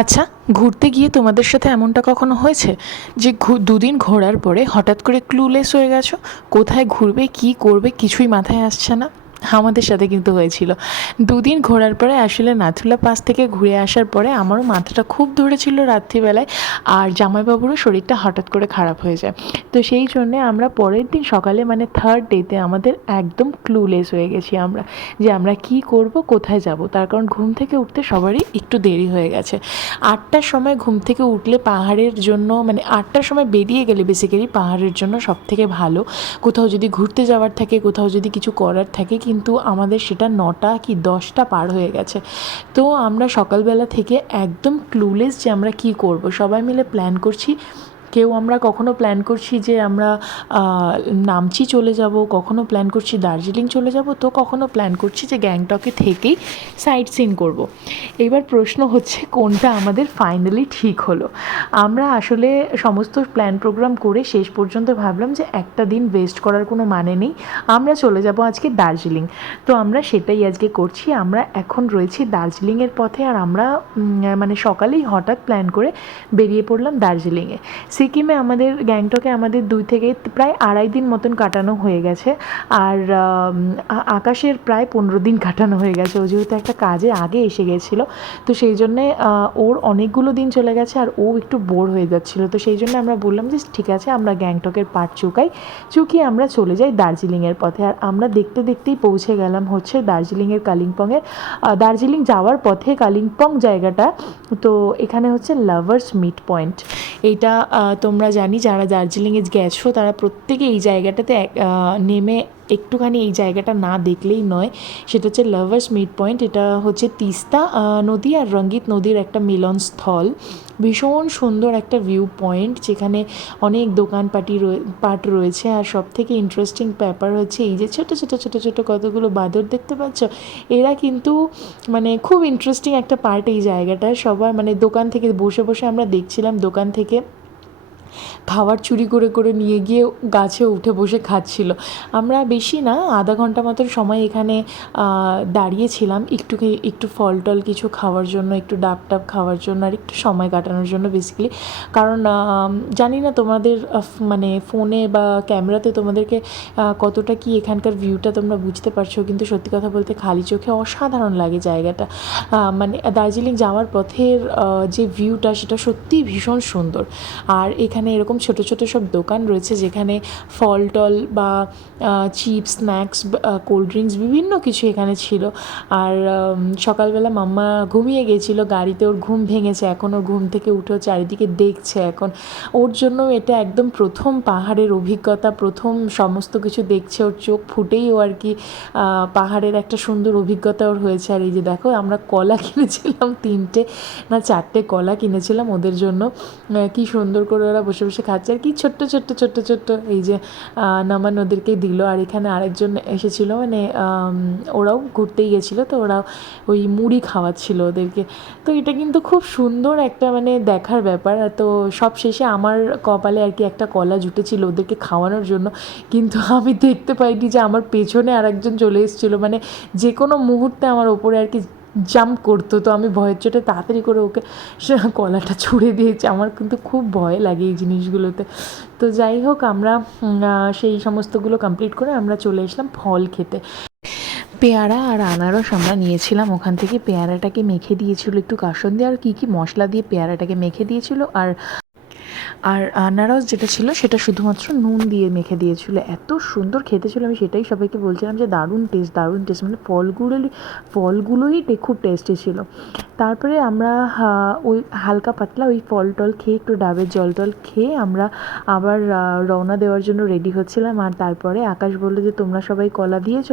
আচ্ছা ঘুরতে গিয়ে তোমাদের সাথে এমনটা কখনো হয়েছে যে দুদিন ঘোরার পরে হঠাৎ করে ক্লুলেস হয়ে গেছো? কোথায় ঘুরবে, কি করবে কিছুই মাথায় আসছে না? আমাদের সাথে কিন্তু হয়েছিল। দুদিন ঘোরার পরে আসলে নাথুলা পাস থেকে ঘুরে আসার পরে আমারও মাথাটা খুব ধরেছিল রাত্রিবেলায়, আর জামাইবাবুরও শরীরটা হঠাৎ করে খারাপ হয়ে যায়। তো সেই জন্যে আমরা পরের দিন সকালে মানে থার্ড ডেতে আমাদের একদম ক্লুলেস হয়ে গেছি আমরা, যে আমরা কি করব, কোথায় যাব। তার কারণ ঘুম থেকে উঠতে সবারই একটু দেরি হয়ে গেছে। আটটার সময় ঘুম থেকে উঠলে পাহাড়ের জন্য মানে আটটার সময় বেরিয়ে গেলে বেসিক্যালি পাহাড়ের জন্য সব থেকে ভালো। কোথাও যদি ঘুরতে যাওয়ার থাকে, কোথাও যদি কিছু করার থাকে কিন্তু আমাদের সেটা নটা কি দশটা পার হয়ে গেছে। তো আমরা সকালবেলা থেকে একদম ক্লুলেস যে আমরা কি করব। সবাই মিলে প্ল্যান করছি কেউ আমরা কখনো প্ল্যান করছি যে আমরা নামচি চলে যাব, কখনো প্ল্যান করছি দার্জিলিং চলে যাব, তো কখনো প্ল্যান করছি যে গ্যাংটকে থেকেই সাইট সিন করব। এবার প্রশ্ন হচ্ছে কোনটা আমাদের ফাইনালি ঠিক হলো? আমরা আসলে সমস্ত প্ল্যান প্রোগ্রাম করে শেষ পর্যন্ত ভাবলাম যে একটা দিন ওয়েস্ট করার কোনো মানে নেই, আমরা চলে যাব আজকে দার্জিলিং। তো আমরা সেটাই আজকে করছি, আমরা এখন রয়েছি দার্জিলিংয়ের পথে আর আমরা মানে সকালেই হঠাৎ প্ল্যান করে বেরিয়ে পড়লাম দার্জিলিংয়ে। সিকিমে আমাদের, গ্যাংটকে আমাদের দুই থেকে প্রায় আড়াই দিন মতন কাটানো হয়ে গেছে। আর আকাশের প্রায় পনেরো দিন কাটানো হয়ে গেছে। ও যেহেতু একটা কাজে আগে এসে গেছিল, তো সেই জন্যে ওর অনেকগুলো দিন চলে গেছে আর ও একটু বোর হয়ে যাচ্ছিল। তো সেই জন্য আমরা বললাম যে, ঠিক আছে, আমরা গ্যাংটকের পাট চুকাই, চুকিয়ে আমরা চলে যাই দার্জিলিংয়ের পথে। আর আমরা দেখতে দেখতেই পৌঁছে গেলাম হচ্ছে দার্জিলিংয়ের কালিম্পংয়ের দার্জিলিং যাওয়ার পথে কালিম্পং জায়গাটা, তো এখানে হচ্ছে লাভার্স মিট পয়েন্ট। এইটা তোমরা জানি যারা দার্জিলিংয়ে গেছো, তারা প্রত্যেকে এই জায়গাটাতে নেমে একটুখানি এই জায়গাটা না দেখলেই নয়। সেটা হচ্ছে লাভার্স মিট পয়েন্ট এটা হচ্ছে তিস্তা নদী আর রঙ্গিত নদীর একটা মিলনস্থল। ভীষণ সুন্দর একটা ভিউ পয়েন্ট যেখানে অনেক দোকানপাটি পাট রয়েছে। আর সব থেকে ইন্টারেস্টিং ব্যাপার হচ্ছে এই যে ছোটো ছোটো ছোটো ছোটো কতগুলো বাদর দেখতে পাচ্ছ, এরা কিন্তু মানে খুব ইন্টারেস্টিং একটা পার্ট এই জায়গাটা। সবার মানে দোকান থেকে বসে বসে আমরা দেখছিলাম দোকান থেকে খাবার চুরি করে করে নিয়ে গিয়ে গাছে উঠে বসে খাচ্ছিল। আমরা বেশি না, আধা ঘণ্টা মতন সময় এখানে দাঁড়িয়েছিলাম একটু একটু ফল টল কিছু খাওয়ার জন্য, একটু ডাব টাব খাওয়ার জন্য আর একটু সময় কাটানোর জন্য বেসিক্যালি কারণ জানি না তোমাদের মানে ফোনে বা ক্যামেরাতে তোমাদেরকে কতটা কি এখানকার ভিউটা তোমরা বুঝতে পারছ, কিন্তু সত্যি কথা বলতে খালি চোখে অসাধারণ লাগে জায়গাটা। মানে দার্জিলিং যাওয়ার পথের যে ভিউটা সেটা সত্যিই ভীষণ সুন্দর। আর এখানে এরকম ছোট ছোট সব দোকান রয়েছে যেখানে ফল টল বা চিপস, স্ন্যাক্স কোল্ড ড্রিঙ্কস বিভিন্ন কিছু এখানে ছিল। আর সকালবেলা মাম্মা ঘুমিয়ে গেছিল, গাড়িতে ওর ঘুম ভেঙেছে, এখন ওর ঘুম থেকে উঠেও চারিদিকে দেখছে এখন। ওর জন্য এটা একদম প্রথম পাহাড়ের অভিজ্ঞতা, প্রথম সমস্ত কিছু দেখছে ওর চোখ ফুটেই ও আর কি পাহাড়ের একটা সুন্দর অভিজ্ঞতা ওর হয়েছে। আর এই যে দেখো, আমরা কলা কিনেছিলাম তিনটে, না চারটে কলা কিনেছিলাম ওদের জন্য। কি সুন্দর করে ওরা বসে বসে খাচ্ছে আর কি। ছোট্ট ছোট্ট ছোট্ট ছোট্ট এই যে নামান ওদেরকে দিল। আর এখানে আরেকজন এসেছিল মানে ওরাও ঘুরতেই গেছিল, তো ওরা ওই মুড়ি খাওয়াচ্ছিল ওদেরকে। তো এটা কিন্তু খুব সুন্দর একটা মানে দেখার ব্যাপার। তো সব শেষে আমার কপালে আর কি একটা কলা জুটেছিল ওদেরকে খাওয়ানোর জন্য। কিন্তু আমি দেখতে পাইনি যে আমার পেছনে আরেকজন চলে এসেছিল। মানে যে কোনো মুহূর্তে আমার ওপরে আর কি জাম্প করতো, তো আমি ভয়ের চোটে তাড়াতাড়ি করে ওকে কলাটা ছুঁড়ে দিয়েছি। আমার কিন্তু খুব ভয় লাগে এই জিনিসগুলোতে। তো যাই হোক, আমরা সেই সমস্তগুলো কমপ্লিট করে আমরা চলে এসলাম ফল খেতে। পেয়ারা আর আনারস আমরা নিয়েছিলাম। ওখান থেকে পেয়ারাটাকে মেখে দিয়েছিল। একটু কাসন দিয়ে আর কী কী মশলা দিয়ে পেয়ারাটাকে মেখে দিয়েছিল। আর আর আনারস যেটা ছিল সেটা শুধুমাত্র নুন দিয়ে মেখে দিয়েছিল। এত সুন্দর খেতে ছিল, আমি সেটাই সবাইকে বলছিলাম যে দারুণ টেস্ট দারুণ টেস্ট মানে ফলগুলো ফলগুলোই খুব টেস্টি ছিল। তারপরে আমরা ওই হালকা পাতলা ওই ফল টল খেয়ে একটু ডাবের জল টল খেয়ে আমরা আবার রওনা দেওয়ার জন্য রেডি হচ্ছিলাম। আর তারপরে আকাশ বলল যে, তোমরা সবাই কলা দিয়েছ?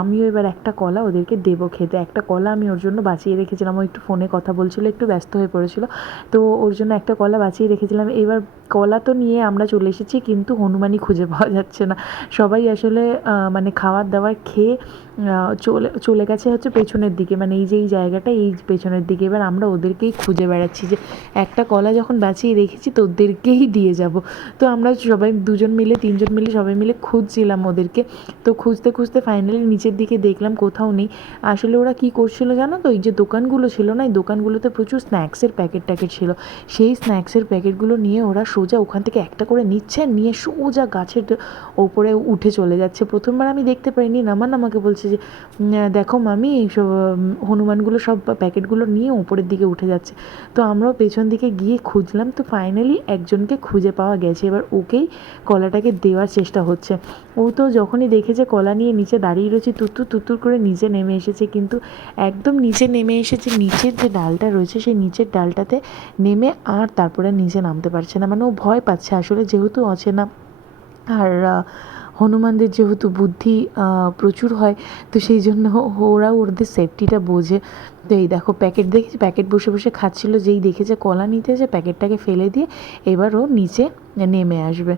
আমিও এবার একটা কলা ওদেরকে দেবো খেতে। একটা কলা আমি ওর জন্য বাঁচিয়ে রেখেছিলাম। ও একটু ফোনে কথা বলছিল, একটু ব্যস্ত হয়ে পড়েছিল। তো ওর জন্য একটা কলা বাঁচিয়ে রেখেছিলাম। এবার কলা তো নিয়ে আমরা চলে এসেছি, কিন্তু হনুমানই খুঁজে পাওয়া যাচ্ছে না। সবাই আসলে মানে খাবার দাবার খেয়ে চলে চলে গেছে হচ্ছে পেছনের দিকে। মানে এই যে, এই জায়গাটা এই পেছনের দিকে। এবার আমরা ওদেরকেই খুঁজে বেড়াচ্ছি যে, একটা কলা যখন বাঁচিয়ে রেখেছি তো ওদেরকেই দিয়ে যাব। তো আমরা সবাই দুজন মিলে, তিনজন মিলে সবাই মিলে খুঁজছিলাম ওদেরকে। তো খুঁজতে খুঁজতে ফাইনালি নিচের দিকে দেখলাম কোথাও নেই। আসলে ওরা কী করছিল জানো তো? এই যে দোকানগুলো ছিল না, এই দোকানগুলোতে প্রচুর স্ন্যাক্সের প্যাকেট ট্যাকেট ছিল। সেই স্ন্যাক্সের প্যাকেটগুলো নিয়ে ওরা সোজা ওখান থেকে একটা করে নিচ্ছে, নিয়ে সোজা গাছের ওপরে উঠে চলে যাচ্ছে। প্রথমবার আমি দেখতে পাইনি, নামান আমাকে বলছে যে দেখো মামি, সব হনুমানগুলো সব প্যাকেটগুলো নিয়ে ওপরের দিকে উঠে যাচ্ছে। তো আমরাও পেছন দিকে গিয়ে খুঁজলাম, তো ফাইনালি একজনকে খুঁজে পাওয়া গেছে। এবার ওকেই কলাটাকে দেওয়ার চেষ্টা হচ্ছে। ও তো যখনই দেখেছে কলা নিয়ে নিচে দাঁড়িয়ে রয়েছে তুত্তুর তুতুর করে নিচে নেমে এসেছে। কিন্তু একদম নিচে নেমে এসেছে, নিচের যে ডালটা রয়েছে, সেই নিচের ডালটাতে নেমে আর তারপরে নিচে নামতে পারছে না। মানে ও ভয় পাচ্ছে আসলে, যেহেতু অচেনা। আর হনুমানদের যেহেতু বুদ্ধি প্রচুর হয়, তো সেই জন্য ওরা ওদের সেফটিটা বোঝে। তো এই দেখো প্যাকেট দেখেছি? প্যাকেট বসে বসে খাচ্ছিল, যেই দেখেছে কলা নিতে যে প্যাকেটটাকে ফেলে দিয়ে এবার ও নিচে নেমে আসবে।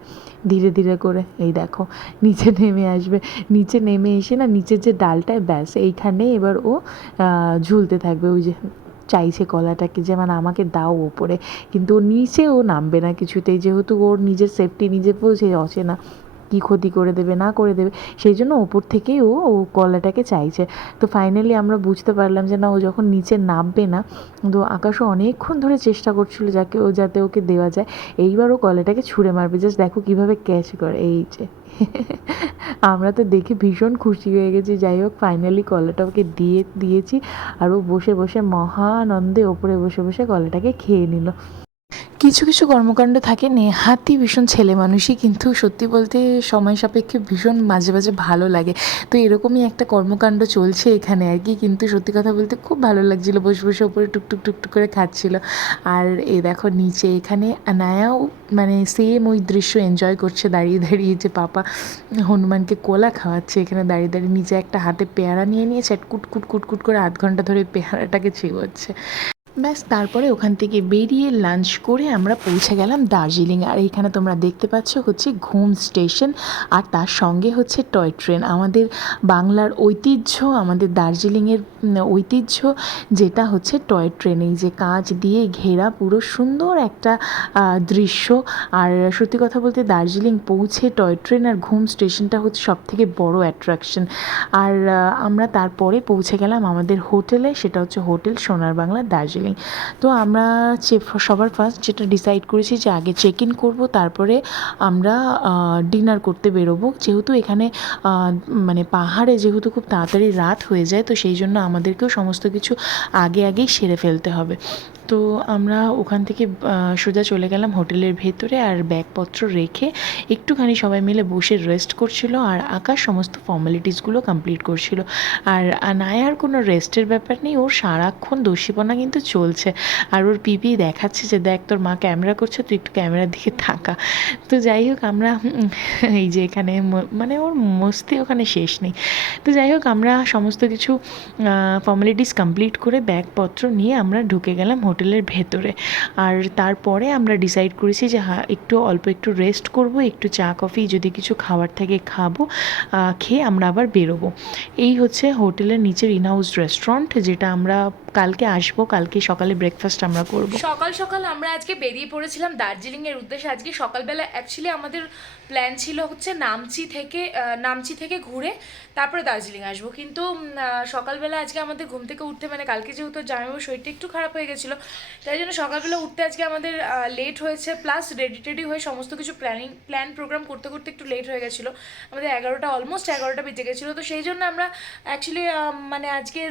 ধীরে ধীরে করে, এই দেখো, নিচে নেমে আসবে। নিচে নেমে এসে না, নিচের যে ডালটায় ব্যাস এইখানে এবার ও ঝুলতে থাকবে। ওই যে চাইছে কলাটাকে যে মানে আমাকে দাও ওপরে। কিন্তু নিচে ও নামবে না কিছুতেই। যেহেতু ওর নিজের সেফটি নিজে বোঝে অচেনা। কী ক্ষতি করে দেবে, না করে দেবে, সেই জন্য ওপর থেকেই ও ও কলাটাকে চাইছে। তো ফাইনালি আমরা বুঝতে পারলাম যে, না, ও যখন নিচে নামবে না, তো আকাশও অনেকক্ষণ ধরে চেষ্টা করছিল যাকে ও, যাতে ওকে দেওয়া যায়। এইবার ও কলাটাকে ছুঁড়ে মারবে। জাস্ট দেখো কীভাবে ক্যাচ করে, এই যে। আমরা তো দেখে ভীষণ খুশি হয়ে গেছি। যাই হোক ফাইনালি কলাটা ওকে দিয়ে দিয়েছি আর ও বসে বসে মহানন্দে ওপরে বসে বসে কলাটাকে খেয়ে নিল। কিছু কিছু কর্মকাণ্ড থাকে নেহাতি ভীষণ ছেলে মানুষই কিন্তু সত্যি বলতে সময় সাপেক্ষে ভীষণ মাঝে মাঝে ভালো লাগে। তো এরকমই একটা কর্মকাণ্ড চলছে এখানে আর কি, কিন্তু সত্যি কথা বলতে খুব ভালো লাগছিল, বসে বসে ওপরে টুকটুক টুকটুক করে খাচ্ছিল। আর এ দেখো নিচে এখানে আনায়াও মানে সেম ওই দৃশ্য এনজয় করছে, দাঁড়িয়ে দাঁড়িয়ে যে পাপা হনুমানকে কোলা খাওয়াচ্ছে এখানে দাঁড়িয়ে দাঁড়িয়ে নিচে একটা হাতে পেয়ারা নিয়ে নিয়েছে আর কুটকুট কুটকুট করে আধ ঘণ্টা ধরে পেয়ারাটাকে চিবোচ্ছে ব্যাস, তারপরে ওখান থেকে বেরিয়ে লাঞ্চ করে আমরা পৌঁছে গেলাম দার্জিলিং। আর এখানে তোমরা দেখতে পাচ্ছ হচ্ছে ঘুম স্টেশন, আর তার সঙ্গে হচ্ছে টয় ট্রেন। আমাদের বাংলার ঐতিহ্য, আমাদের দার্জিলিংয়ের ঐতিহ্য যেটা হচ্ছে টয় ট্রেন। এই যে কাঁচ দিয়ে ঘেরা পুরো সুন্দর একটা দৃশ্য। আর সত্যি কথা বলতে দার্জিলিং পৌঁছে টয় ট্রেন আর ঘুম স্টেশনটা হচ্ছে সব থেকে বড় অ্যাট্রাকশন আর আমরা তারপরে পৌঁছে গেলাম আমাদের হোটেলে, সেটা হচ্ছে হোটেল সোনার বাংলা দার্জিলিং। তো আমরা সবার ফার্স্ট যেটা ডিসাইড করেছি যে আগে চেক ইন করব, তারপরে আমরা ডিনার করতে বেরোবো। যেহেতু এখানে মানে পাহাড়ে যেহেতু খুব তাড়াতাড়ি রাত হয়ে যায়, তো সেই জন্য আমাদেরকেও সমস্ত কিছু আগে আগেই সেরে ফেলতে হবে। তো আমরা ওখান থেকে সোজা চলে গেলাম হোটেলের ভেতরে আর ব্যাগপত্র রেখে একটুখানি সবাই মিলে বসে রেস্ট করছিল আর আকাশ সমস্ত ফর্মালিটিসগুলো কমপ্লিট করছিল। আর নায়ার কোনো রেস্টের ব্যাপার নেই, ওর সারাক্ষণ দোষীপনা কিন্তু চলছে। আর ওর পিপি দেখাচ্ছে যে, দেখ, তোর মা ক্যামেরা করছে, তুই একটু ক্যামেরার দিকে থাকা। তো যাই হোক, আমরা এই যে এখানে মানে ওর মস্তি ওখানে শেষ নেই। তো যাই হোক, আমরা সমস্ত কিছু ফর্মালিটিস কমপ্লিট করে ব্যাগপত্র নিয়ে আমরা ঢুকে গেলাম হোটেলের ভেতরে। আর তারপরে আমরা ডিসাইড করেছি যে হ্যাঁ একটু অল্প একটু রেস্ট করব, একটু চা কফি যদি কিছু খাবার থাকে খাব খেয়ে আমরা আবার বেরোবো। এই হচ্ছে হোটেলের নিচের ইনহাউস রেস্টুরেন্ট যেটা আমরা কালকে আসব, কালকে সকালে ব্রেকফাস্ট আমরা করব। সকাল সকাল আমরা আজকে বেরিয়ে পড়েছিলাম দার্জিলিং এর উদ্দেশ্যে। আজকে সকালবেলা অ্যাকচুয়ালি আমাদের প্ল্যান ছিল হচ্ছে নামচি থেকে নামচি থেকে ঘুরে তারপরে দার্জিলিং আসব। কিন্তু সকালবেলা আজকে আমাদের ঘুম থেকে উঠতে মানে কালকে যেহেতু জামাইবাবুর শরীরটা একটু খারাপ হয়ে গেছিল, তাই জন্য সকালবেলা উঠতে আজকে আমাদের লেট হয়েছে। প্লাস রেডি টেডি হয়ে সমস্ত কিছু প্ল্যানিং প্ল্যান প্রোগ্রাম করতে করতে একটু লেট হয়ে গেছিল। আমাদের এগারোটা অলমোস্ট এগারোটা বেজে গেছিল। তো সেই জন্য আমরা অ্যাকচুয়ালি মানে আজকের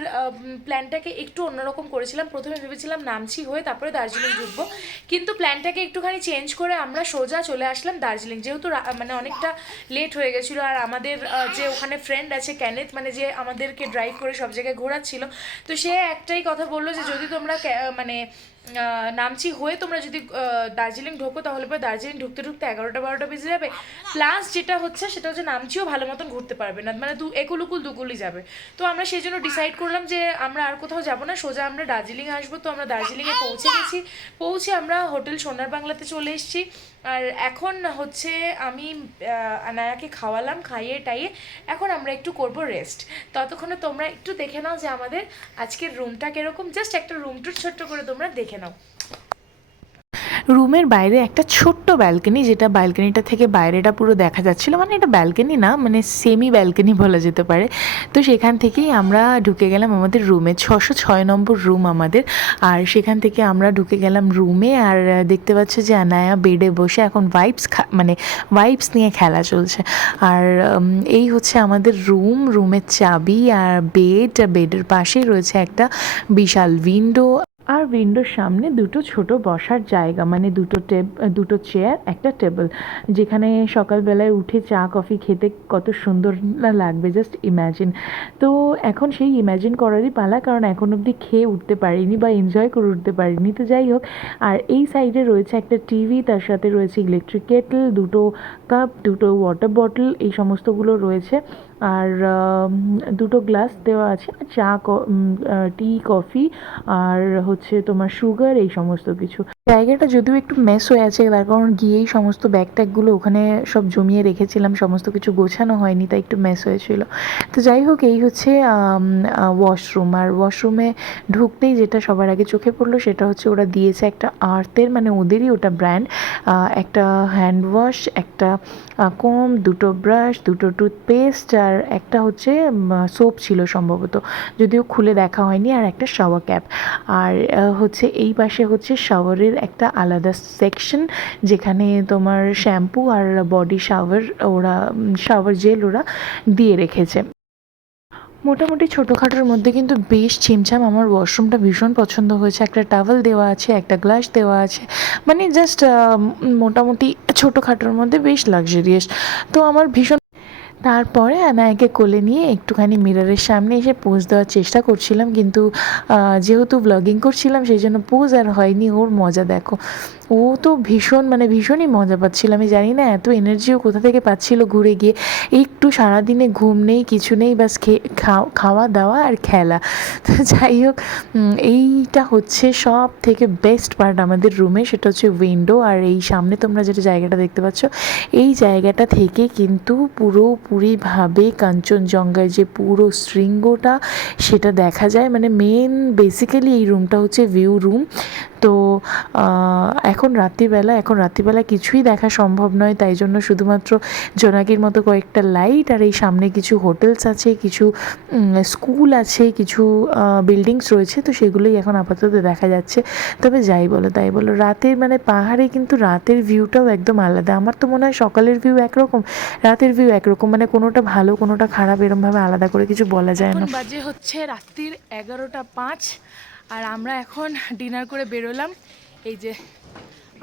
প্ল্যানটাকে একটু অন্যরকম করেছিলাম। প্রথমে ভেবেছিলাম নামছি হয়ে তারপরে দার্জিলিং ঢুকবো। কিন্তু প্ল্যানটাকে একটুখানি চেঞ্জ করে আমরা সোজা চলে আসলাম দার্জিলিং। যেহেতু মানে অনেকটা লেট হয়ে গেছিল আর আমাদের যে ওখানে ফ্রেন্ড আছে ক্যানেথ মানে যে আমাদেরকে ড্রাইভ করে সব জায়গায় ঘোরাচ্ছিল, তো সে একটাই কথা বলল যে যদি তোমরা মানে নামচি হয়ে তোমরা যদি দার্জিলিং ঢোকো, তাহলে পরে দার্জিলিং ঢুকতে ঢুকতে এগারোটা বারোটা বেজে যাবে। প্লাস যেটা হচ্ছে, সেটা হচ্ছে নামচিও ভালো মতন ঘুরতে পারবে না। মানে দু, একুলুকুল দুকুলই যাবে। তো আমরা সেই জন্য ডিসাইড করলাম যে আমরা আর কোথাও যাব না। সোজা আমরা দার্জিলিং আসব। তো আমরা দার্জিলিংয়ে পৌঁছে গেছি। পৌঁছে আমরা হোটেল সোনার বাংলাতে চলে এসেছি। আর এখন হচ্ছে আমি নায়াকে আনায়াকে খাওয়ালাম, খাইয়ে টাইয়ে এখন আমরা একটু করব রেস্ট ততক্ষণে তোমরা একটু দেখে নাও যে আমাদের আজকের রুমটা কীরকম। জাস্ট একটা রুম টুর ছোট্ট করে তোমরা দেখে নাও। রুমের বাইরে একটা ছোট্ট ব্যালকনি যেটা ব্যালকনিটা থেকে বাইরেটা পুরো দেখা যাচ্ছিল। মানে এটা ব্যালকনি না মানে সেমি ব্যালকনি বলা যেতে পারে। তো সেখান থেকেই আমরা ঢুকে গেলাম আমাদের রুমে। ছশো ছয় নম্বর রুম আমাদের। আর সেখান থেকে আমরা ঢুকে গেলাম রুমে। আর দেখতে পাচ্ছ যে আনায়া বেডে বসে এখন ভাইবস মানে ভাইবস নিয়ে খেলা চলছে। আর এই হচ্ছে আমাদের রুম। রুমের চাবি আর বেড বেডের পাশেই রয়েছে একটা বিশাল উইন্ডো আর উইন্ডোর সামনে দুটো ছোট বসার জায়গা মানে দুটো টেব, দুটো চেয়ার একটা টেবিল যেখানে সকালবেলায় উঠে চা কফি খেতে কত সুন্দর লাগবে জাস্ট ইম্যাজিন তো এখন সেই ইম্যাজিন করারই পালা, কারণ এখন অবধি খেয়ে উঠতে পারিনি বা এনজয় করে উঠতে পারিনি, তো যাই হোক। আর এই সাইডে রয়েছে একটা টিভি তার সাথে রয়েছে ইলেকট্রিক কেটল দুটো কাপ দুটো ওয়াটার বটল এই সমস্তগুলো রয়েছে। আর দুটো গ্লাস দেওয়া আছে চা টি কফি আর হচ্ছে তোমার সুগার এই সমস্ত কিছু। জায়গাটা যদিও একটু মেস হয়ে আছে, তার কারণ গিয়েই সমস্ত ব্যাগ ট্যাগগুলো ওখানে সব জমিয়ে রেখেছিলাম, সমস্ত কিছু গোছানো হয়নি, তাই একটু মেস হয়েছিল। তো যাই হোক, এই হচ্ছে ওয়াশরুম আর ওয়াশরুমে ঢুকতেই যেটা সবার আগে চোখে পড়ল, সেটা হচ্ছে ওরা দিয়েছে একটা আর্থের মানে ওদেরই ওটা ব্র্যান্ড একটা হ্যান্ড ওয়াশ একটা কম দুটো ব্রাশ দুটো টুথপেস্ট আর একটা হচ্ছে সোপ ছিল সম্ভবত, যদিও খুলে দেখা হয়নি, আর একটা শাওয়ার ক্যাপ আর হচ্ছে এই পাশে হচ্ছে শাওয়ারের একটা আলাদা সেকশন যেখানে তোমার শ্যাম্পু আর বডি শাওয়ার ওরা শাওয়ার জেল ওরা দিয়ে রেখেছে। মোটামুটি ছোটোখাটোর মধ্যে কিন্তু বেশ ছিমছাম। আমার ওয়াশরুমটা ভীষণ পছন্দ হয়েছে। একটা টাওয়েল দেওয়া আছে, একটা গ্লাস দেওয়া আছে। মানে জাস্ট মোটামুটি ছোটোখাটোর মধ্যে বেশ লাক্সারিয়াস তো আমার ভীষণ তারপরে আনায়াকে কোলে নিয়ে একটুখানি মিররের সামনে এসে পোজ দেওয়ার চেষ্টা করছিলাম, কিন্তু যেহেতু ব্লগিং করছিলাম, সেই জন্য পোজ আর হয়নি। ওর মজা দেখো। ও তো ভীষণ মানে ভীষণই মজা পাচ্ছিল। আমি জানি না এত এনার্জিও কোথা থেকে পাচ্ছিল ঘুরে গিয়ে। একটু সারাদিনে ঘুম নেই কিছু নেই বাস খাওয়া দাওয়া আর খেলা। তো যাই হোক এইটা হচ্ছে সব থেকে বেস্ট পার্ট আমাদের রুমে সেটা হচ্ছে উইন্ডো আর এই সামনে তোমরা যেটা জায়গাটা দেখতে পাচ্ছ এই জায়গাটা থেকে কিন্তু পুরোপুরিভাবে কাঞ্চনজঙ্ঘার যে পুরো শৃঙ্গটা সেটা দেখা যায়। মানে মেন বেসিক্যালি এই রুমটা হচ্ছে ভিউ রুম তো আহ, এখন রাত্রিবেলা এখন রাত্রিবেলা কিছুই দেখা সম্ভব নয়। তাই জন্য শুধুমাত্র জোনাকির মতো কয়েকটা লাইট আর এই সামনে কিছু হোটেলস আছে, কিছু স্কুল আছে, কিছু বিল্ডিংস রয়েছে। তো সেগুলোই এখন আপাতত দেখা যাচ্ছে। তবে যাই বলো, তাই বলো, রাতের মানে পাহাড়ে কিন্তু রাতের ভিউটাও একদম আলাদা। আমার তো মনে হয় সকালের ভিউ একরকম, রাতের ভিউ একরকম। মানে কোনোটা ভালো, কোনোটা খারাপ এরমভাবে আলাদা করে কিছু বলা যায় না। বাজে হচ্ছে রাত্রির এগারোটা পাঁচ, আর আমরা এখন ডিনার করে বেরোলাম। এই যে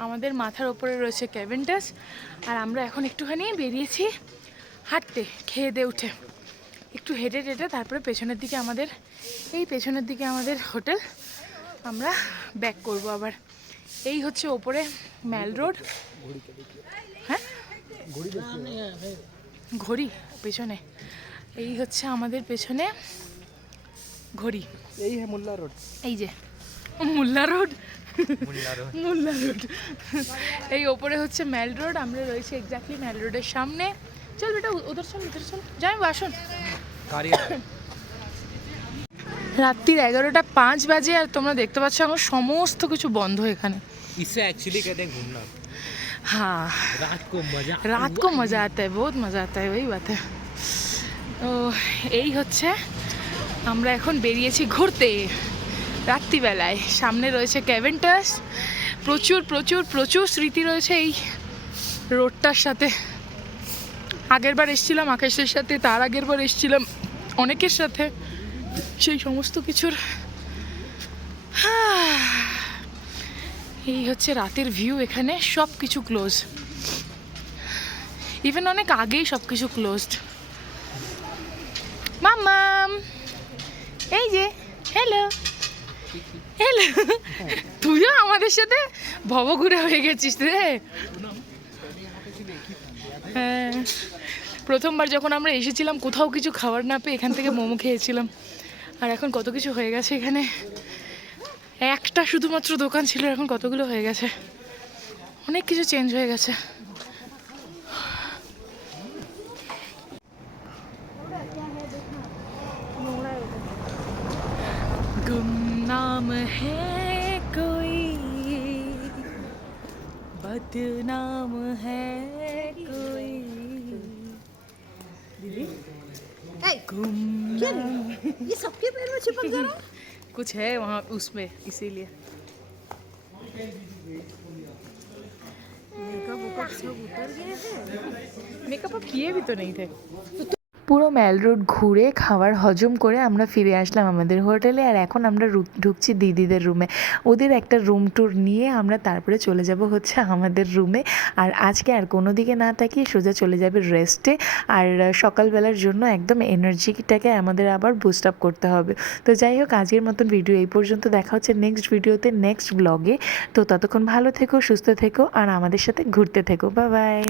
আমাদের মাথার ওপরে রয়েছে ক্যাবিনটাস আর আমরা এখন একটুখানি বেরিয়েছি হাঁটতে খেয়ে দিয়ে উঠে। একটু হেঁটে টেটে তারপরে পেছনের দিকে আমাদের এই পেছনের দিকে আমাদের হোটেল আমরা ব্যাক করব আবার। এই হচ্ছে ওপরে ম্যাল রোড হ্যাঁ? ঘড়ি পেছনে। এই হচ্ছে আমাদের পেছনে ঘড়ি। এই হ্যাঁ মোল্লা রোড এই যে। Mulla road Mulla road Mulla road এই ওপরে হচ্ছে ম্যাল রোড আমরা রয়েছি এক্স্যাক্টলি ম্যাল রোডের সামনে চল বেটা উ- উধর চল উধর চল যাই আসুন गाड़ी রাত্রির এগারোটা পাঁচ বাজে আর তোমরা দেখতে পাচ্ছ এখন সমস্ত কিছু বন্ধ এখানে इससे एक्चुअली कहते हैं घूमना হ্যাঁ रात को मजा রাত কো মজা আতা है বহুত মজা আতা है ওই বাত है ও এই হচ্ছে আমরা এখন বেরিয়েছি ঘুরতে রাত্রিবেলায়। সামনে রয়েছে ক্যাভেন্টাস প্রচুর প্রচুর প্রচুর স্মৃতি রয়েছে এই রোডটার সাথে। আগের বার এসেছিলাম আকাশের সাথে, তার আগের বার এসেছিলাম অনেকের সাথে। সেই সমস্ত কিছুর এই হচ্ছে রাতের ভিউ এখানে সব কিছু ক্লোজ ইভেন অনেক আগেই সব কিছু ক্লোজড মামাম এই যে হ্যালো হ্যালো তুইও আমাদের সাথে ভবঘুরে হয়ে গেছিস রে। হ্যাঁ। প্রথমবার যখন আমরা এসেছিলাম, কোথাও কিছু খাবার না পেয়ে এখান থেকে মোমো খেয়েছিলাম। আর এখন কত কিছু হয়ে গেছে এখানে? একটা শুধুমাত্র দোকান ছিল, এখন কতগুলো হয়ে গেছে? অনেক কিছু চেঞ্জ হয়ে গেছে। नाम है कोई? बदनाम है कोई? दीदी? ये सबके पैर में चिपक जा रहा कुछ है वहाँ उसमें इसीलिए। मेकअप उतर गए थे मेकअप अब किए भी तो नहीं थे। পুরো ম্যাল রোড ঘুরে খাবার হজম করে আমরা ফিরে আসলাম আমাদের হোটেলে। আর এখন আমরা ঢুকছি দিদিদের রুমে। ওদের একটা রুম ট্যুর নিয়ে আমরা তারপরে চলে যাব হচ্ছে আমাদের রুমে। আর আজকে আর কোনো দিকে না তাকিয়ে সোজা চলে যাবে রেস্টে। আর সকালবেলার জন্য একদম এনার্জিটাকে আমাদের আবার বুস্ট আপ করতে হবে। তো যাই হোক, আজকের মতন ভিডিও এই পর্যন্ত। দেখা হচ্ছে নেক্সট ভিডিওতে নেক্সট ব্লগে তো ততক্ষণ ভালো থেকো, সুস্থ থেকো। আর আমাদের সাথে ঘুরতে থেকো। Bye bye